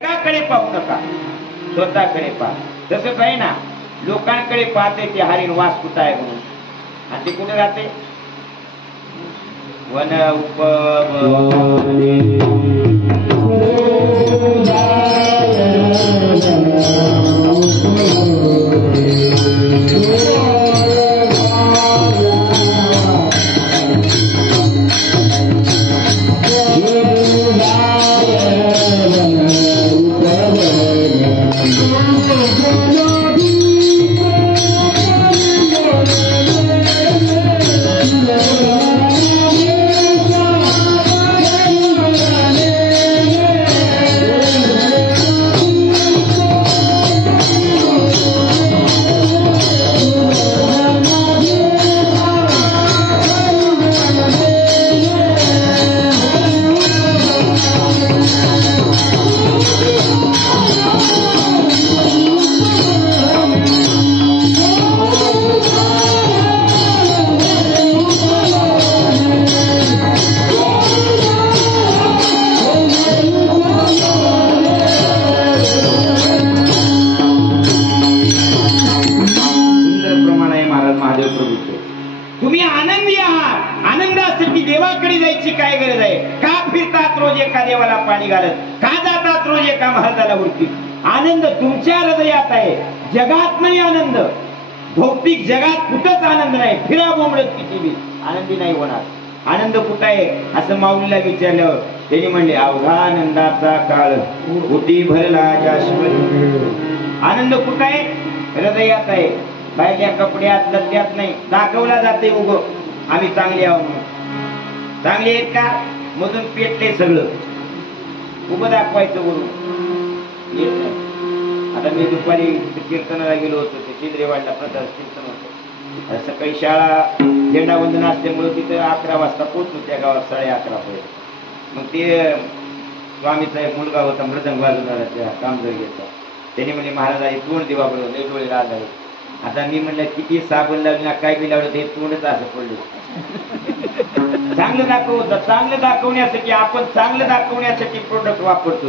लोकांकडे पाहू नका, स्वतःकडे पहा. तसंच आहे ना, लोकांकडे पाहते ते हरिण वास कुठं आहे म्हणून, आणि ते कुठे राहते? वन तुम्ही आनंदी आहात. आनंदासाठी देवाकडे जायची काय गरज आहे? का फिरतात रोज एका देवाला पाणी घालत? का जातात रोज एका महाराजाला हुडकीत? आनंद तुमच्या हृदयात आहे, जगात नाही आनंद. भौतिक जगात कुठंच आनंद नाही. फिरा बोंबलत किती बी आनंदी नाही होणार. आनंद कुठं आहे असं माऊलीला विचारल्यावर त्यांनी म्हणले, अवघा आनंदाचा काळ कुठे भरला जास्वंदी. आनंद कुठं आहे? हृदयात आहे. बाहेरच्या कपड्यात लत्यात नाही. दाखवला जाते उग आम्ही चांगले आहोत म्हणून. चांगले आहेत का? मधून पेटले सगळं. उग दाखवायचं बोलून येत नाही. आता मी दुपारी कीर्तनाला गेलो होतो, ते चिंद्रेवाडला प्रचार कीर्तन होतं. सकाळी शाळा झेंडावंदन असल्यामुळे तिथं 11 वाजता पोहोचलो त्या गावात 11:30 पर्यंत. मग ते स्वामीचा एक मुलगा होता मृदंग वाजवणारा, त्या कामजरगेचा. त्याने म्हणजे महाराज तोंड देवा बरोबर लय डोळे लाल झाले. आता मी म्हणलं किती साबण लावलं काय बी लावलं ते तोंडच असं पडलं. चांगलं दाखवतं. चांगलं दाखवण्यासाठी आपण चांगलं दाखवण्यासाठी प्रोडक्ट वापरतो.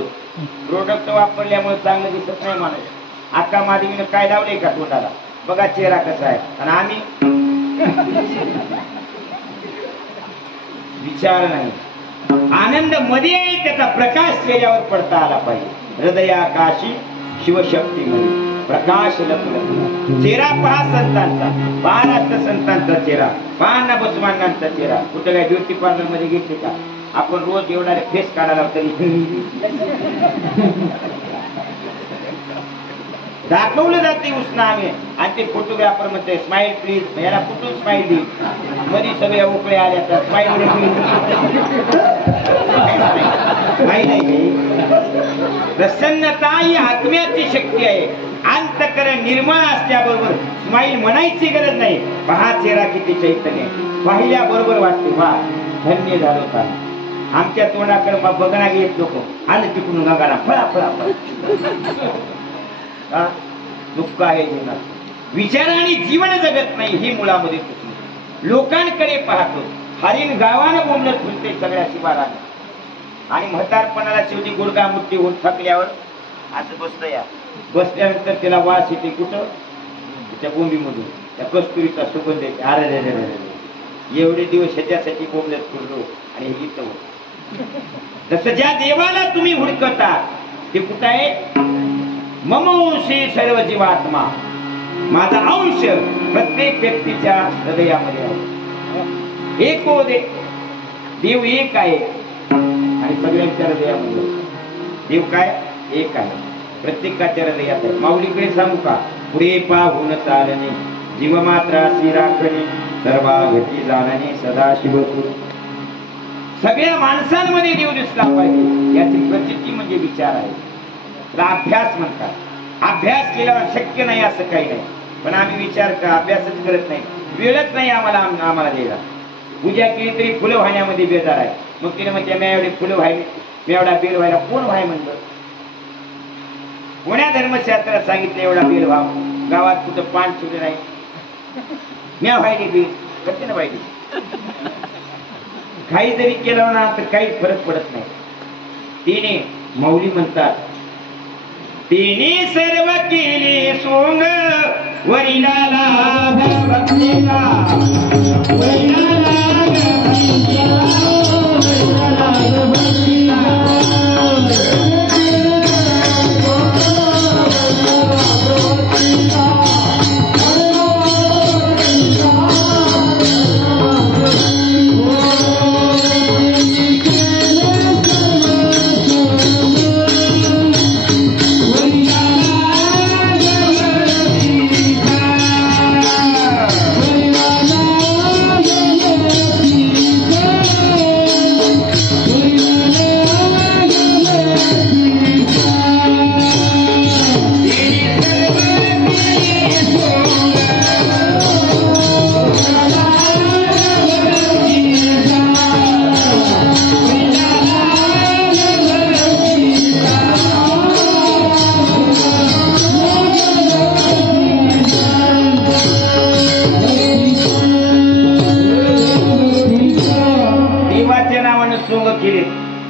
प्रोडक्ट वापरल्यामुळे चांगलं दिसत नाही माणूस. अक्का माधवीनं काय लावलंय का तोंडाला? बघा चेहरा कसा आहे. आणि आम्ही विचार नाही. आनंद मध्ये आहे, त्याचा प्रकाश चेहऱ्यावर पडता आला पाहिजे. हृदयाकाशी शिवशक्ती मध्ये प्रकाश लपला. चेहरा पहा संतांचा, महाराष्ट्र संतांचा चेहरा, पहा बसवानांचा चेहरा. कुठं काय ब्युटी पार्लर मध्ये घेतले का? आपण रोज एवढा फेस काढायला तरी दाखवलं जाते उष्णाने. आणि ते फोटोग्राफर म्हणते स्माइल प्लीज, याला कुठून स्माइल देईल? मध्ये सगळ्या उकळ्या आल्या तर स्माइल प्रसन्नता ही आत्म्याची शक्ती आहे. अंतःकरण निर्मळ असल्याबरोबर स्माइल म्हणायची गरज नाही. पहा चेहरा किती चैतन्य. पाहिल्याबरोबर वाटते वा धन्य झालो का. आमच्या तोंडाकडे बघणा घेत लोक आलं तिकडून गंगारा फळा फळा फळा. दुःख आहे जीवनात. विचार आणि जीवन जगत नाही ही मुळामध्ये चुकली. लोकांकडे पाहतो. हरिण गावानं बोंबलत फुलते सगळ्या शिवाराने. आणि म्हातारपणाला शेवटी गुडगा मुठ्ठी होऊन थकल्यावर असं बसतं या. बसल्यानंतर त्याला वास येते कुठं? त्या बोंबीमधून त्या कस्तुरीचा सुगंध येते. अरे एवढे दिवस ह्याच्यासाठी बोंबलत फिरलो आणि हे इथं होत. जसं ज्या देवाला तुम्ही हुडकता ते कुठं आहे? ममोशी सर्व जीवात्मा. माझा अंश प्रत्येक व्यक्तीच्या हृदयामध्ये आहे. एको देव एक आहे आणि सगळ्यांच्या हृदयामध्ये. देव काय? एक आहे. प्रत्येकाच्या हृदयात आहे. माऊलीकडे सांगू का? पुढे पाहून चालणे जीव मात्रासी राखणे सर्वागती जाणणे सदाशिव. सगळ्या माणसांमध्ये देव दिसला पाहिजे याची प्रचिती म्हणजे विचार आहे. अभ्यास म्हणतात. अभ्यास केल्यावर शक्य नाही असं काही नाही. पण आम्ही विचार का अभ्यासच करत नाही. वेळच नाही आम्हाला द्यायला. पूजा केली तरी फुलं वाहण्यामध्ये बेजार आहे. मग तिने म्हणते मी एवढी फुलं व्हायली, मी एवढा बेल व्हायला कोण व्हाय म्हणलं? कोण्या धर्मशास्त्रात सांगितलं एवढा बेल व्हाव? गावात कुठं पान सुद्धा नाही. म्या व्हायली बेल कधी ना व्हायली. काही जरी केलं ना तर काही फरक पडत नाही. तिने माऊली म्हणतात तिने सर्व केले सोंग वरिला लाग भक्तीला वरिला लाग भक्तीला वरिला लाग भक्तीला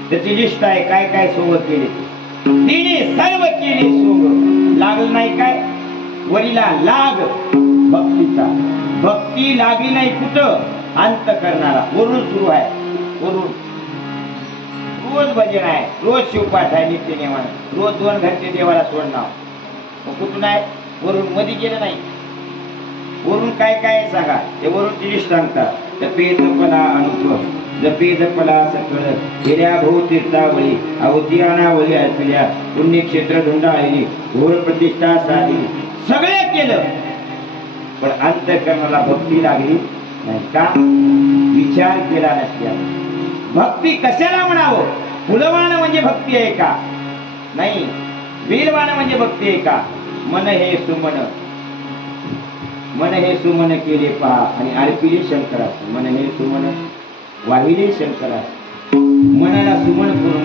त्याची लिस्ट आहे काय काय सोंग केले तिने सर्व केले सोंग लागलं नाही काय वरीला लाग भक्तीचा भक्ती लागली नाही कुठं अंत करणारा वरून सुरू आहे वरून रोज भजन आहे रोज शिवपाठ आहे नित्य नेमानं रोज 2 घंटे देवाला सोडणार कुठून आहे वरून मध्ये गेलं नाही वरून काय काय सांगा ते वरून ती लिस्ट सांगतात जपेत फला अनुभव जपेत फला सकळ हिऱ्या भोव तीर्थावळी अवतीराणावळी अर्पिल्या पुण्यक्षेत्र धुंडाळली घोर प्रतिष्ठा साधली सगळे केलं पण अंतःकरणाला भक्ती लागली नाही का विचार केला नसल्या भक्ती कशाला म्हणावं फुलवाण म्हणजे भक्ती आहे का नाही बेलवाण म्हणजे भक्ती आहे का मन हे सुमन केले पहा आणि अर्पिले शंकरास मन हे सुमन वाहिले शंकरास मनाला सुमन करून